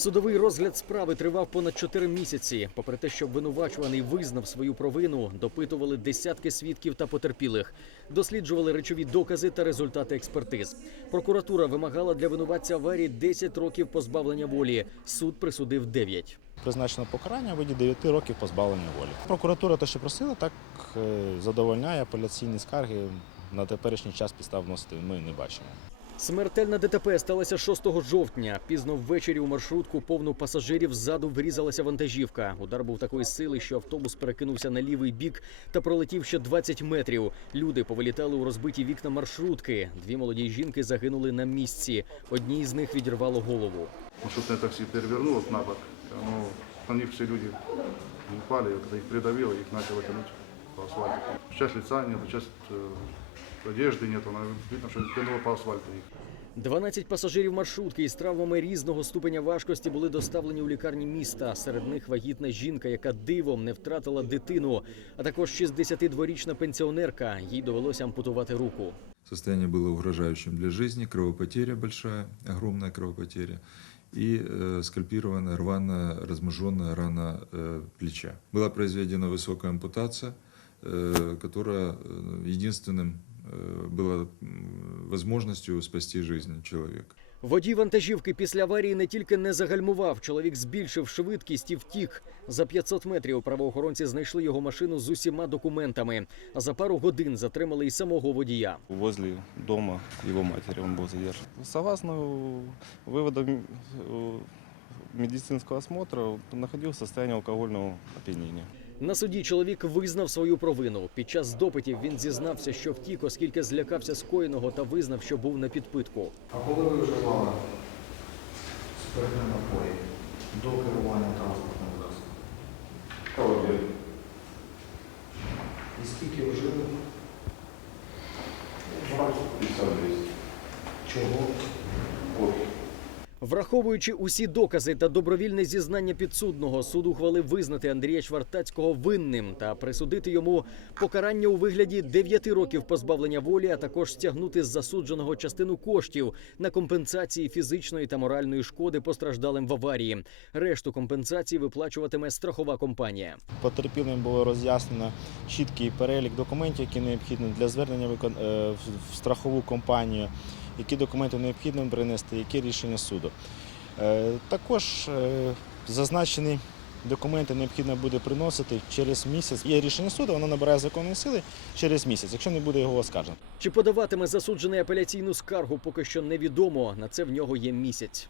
Судовий розгляд справи тривав понад 4 місяці. Попри те, що обвинувачуваний визнав свою провину, допитували десятки свідків та потерпілих, досліджували речові докази та результати експертиз. Прокуратура вимагала для винуватця аварії 10 років позбавлення волі. Суд присудив 9. Призначено покарання у виді 9 років позбавлення волі. Прокуратура те, що просила, так е, задовольняє апеляційні скарги. На теперішній час підстав вносити ми не бачимо. Смертельна ДТП сталася 6 жовтня. Пізно ввечері у маршрутку повну пасажирів ззаду врізалася вантажівка. Удар був такої сили, що автобус перекинувся на лівий бік та пролетів ще 20 метрів. Люди повилітали у розбиті вікна маршрутки. Дві молоді жінки загинули на місці. Одній з них відірвало голову. Маршрутное такси перевернулось на бок, оно, на них все люди упали, и когда их придавило, их начало тянуть по асфальту. Часть лица нет, часть э, одежды нет, она, видно, что тянуло по асфальту их. 12 пасажирів маршрутки із травмами різного ступеня важкості були доставлені у лікарні міста. Серед них вагітна жінка, яка дивом не втратила дитину, а також 62-річна пенсіонерка. Їй довелося ампутувати руку. Состояние было угрожающим для жизни, кровопотеря большая, огромная кровопотеря и э, скальпированная, рваная, разможженная рана э, плеча. Была произведена высокая ампутация, э, которая э, единственным э, была м, возможностью спасти жизнь человека. Водій вантажівки після аварії не тільки не загальмував, чоловік збільшив швидкість і втік. За 500 метрів правоохоронці знайшли його машину з усіма документами. А за пару годин затримали і самого водія. возле дома его матери он был задержан. Согласно выводам э, медицинского осмотра, находился в состоянии алкогольного опьянения. На суді чоловік визнав свою провину. Під час допитів він зізнався, що втік, оскільки злякався скоєного та визнав, що був на підпитку. А коли ви вживали спиртні напої до керування транспортним засобом? Кого І скільки вжили? 50 Чого? Враховуючи усі докази та добровільне зізнання підсудного, суд ухвалив визнати Андрія Швартацького винним та присудити йому покарання у вигляді 9 років позбавлення волі, а також стягнути з засудженого частину коштів на компенсації фізичної та моральної шкоди постраждалим в аварії. Решту компенсації виплачуватиме страхова компанія. Потерпілим було роз'яснено чіткий перелік документів, які необхідні для звернення е, в- в страхову компанію, які документи необхідно принести, які рішення суду. Е, Також е, зазначені документи необхідно буде приносити через місяць. Є рішення суду, воно набирає законної сили через місяць, якщо не буде його оскаржено. Чи подаватиме засуджений апеляційну скаргу, поки що невідомо. На це в нього є місяць.